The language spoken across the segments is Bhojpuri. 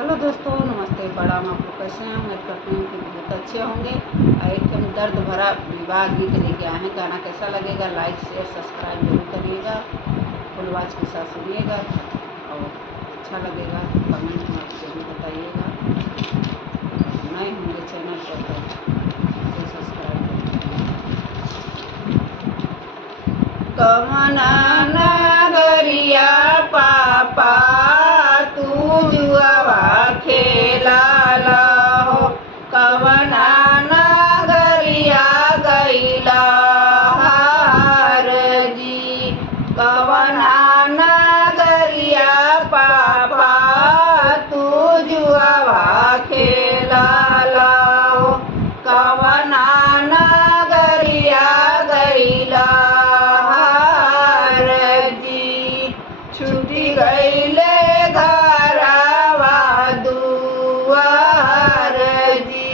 हेलो दोस्तों, नमस्ते। प्रणाम। आप लोग कैसे हैं? उम्मीद करती हूँ कि बहुत अच्छे होंगे। एक हम दर्द भरा विवाह गीत लेके आए हैं। गाना कैसा लगेगा? लाइक शेयर सब्सक्राइब जरूर करिएगा। फुल आवाज के साथ सुनिएगा और अच्छा लगेगा तो कमेंट में जरूर बताइएगा। नए होंगे चैनल पर तो सब्सक्राइब करिएगा। कमना नगरिया पापा तू जुआवा खेला हो, कवना नगरिया गैला हार जी, कवना नगरिया पापा तू जुआवा खेला हो, कवना नगरिया गैला हार जी। छुटी गईले घरवा दुआर जी,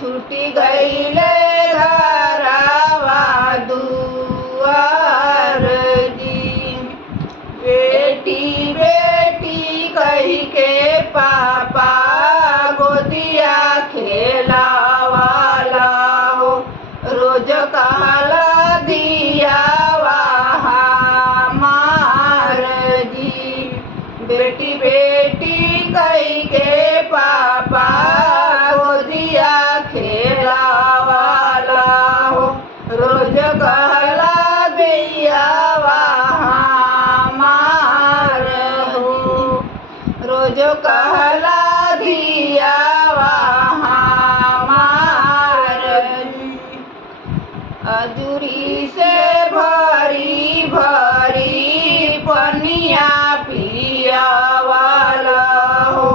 छुटी गईले घरवा दुआर जी। बेटी बेटी कही के पापा गोदिया खेलावाला हो, रोज काला दिया मार जी। बेटी बेटी कही के पापा गोदिया खेलावाला हो, रोज कहला दिया मार हो, रोज कहला दिया मार जी। अजूरी से भरी भरी पनिया पिया वाला हो,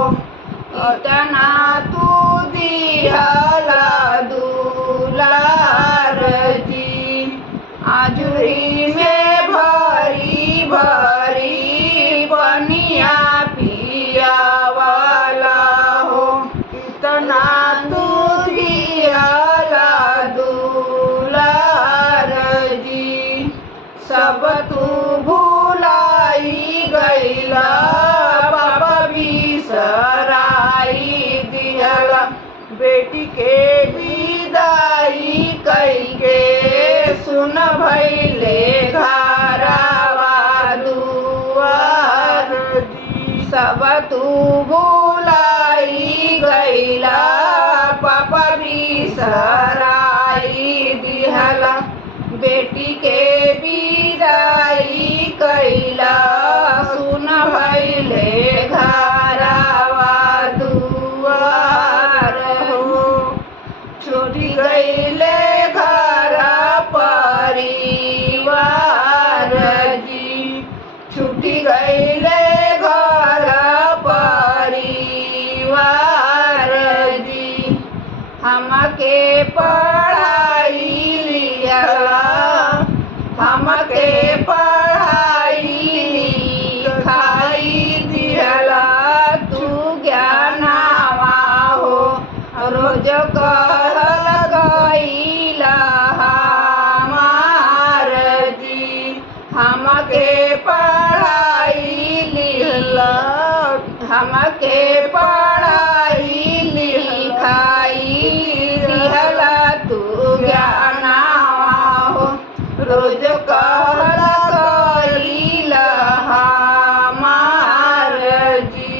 इतना तू दिहला दुलार जी। आजुरी में भरी भरी पनिया पिया वाला हो, इतना तू दिहला दुलार जी। सब तू भुलाई गईला पापा बिसराई दिहला, बेटी के विदाई कई के सुन भइले घरवा दुआर जी। सब तू भुलाई गईला पापा बिसराई दिहला, बेटी के विदाई कैला सुन भइले घरवा दुआर हो। छूटी गईले घर परिवार जी, छूटी गईले घर परिवार जी। हमके पढ़ाई लिखला, हमके पढ़ाई लिखाई दिहला तू ज्ञानवा हो, रोज कहल गईला हमार जी। हमके पढ़ाई लिखला, हमके पढ़ाई लिखाई दिहला तू ज्ञानवा हो, रोज कहल गईला हमार जी।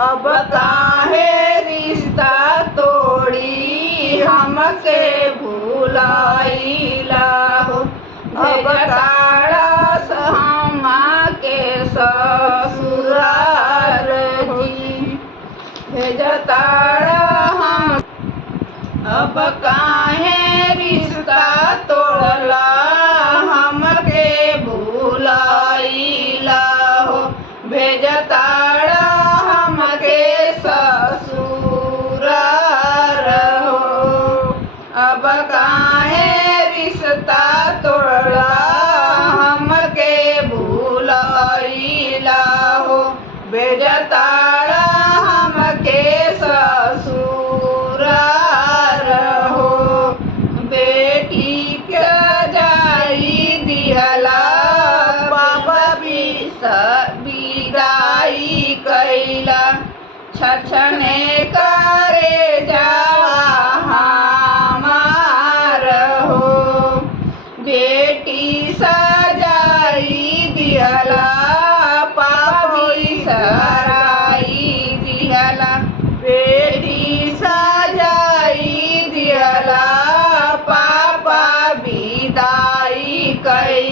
अब काहे रिश्ता तोड़ी हमके भुलाइला हो, अब ताड़स हमके ससुरार जी, भेजताड़ा हम। अब काहे रिश्ता तोड़ला हमके भुलाइला हो, भेजताड़ा हमके ससुरार हो। अब काहे रिश्ता तोड़ला हमके भुलाइला हो, भेजताड़ा हमके ससुरार हो। बेटी के जाई दिहला पापा विदाई कैला, छछने करे जावा हमार हो। बेटी सजाई दिहला पापी सराई दिहला। बेटी सजाई दिहला पापा विदाई कई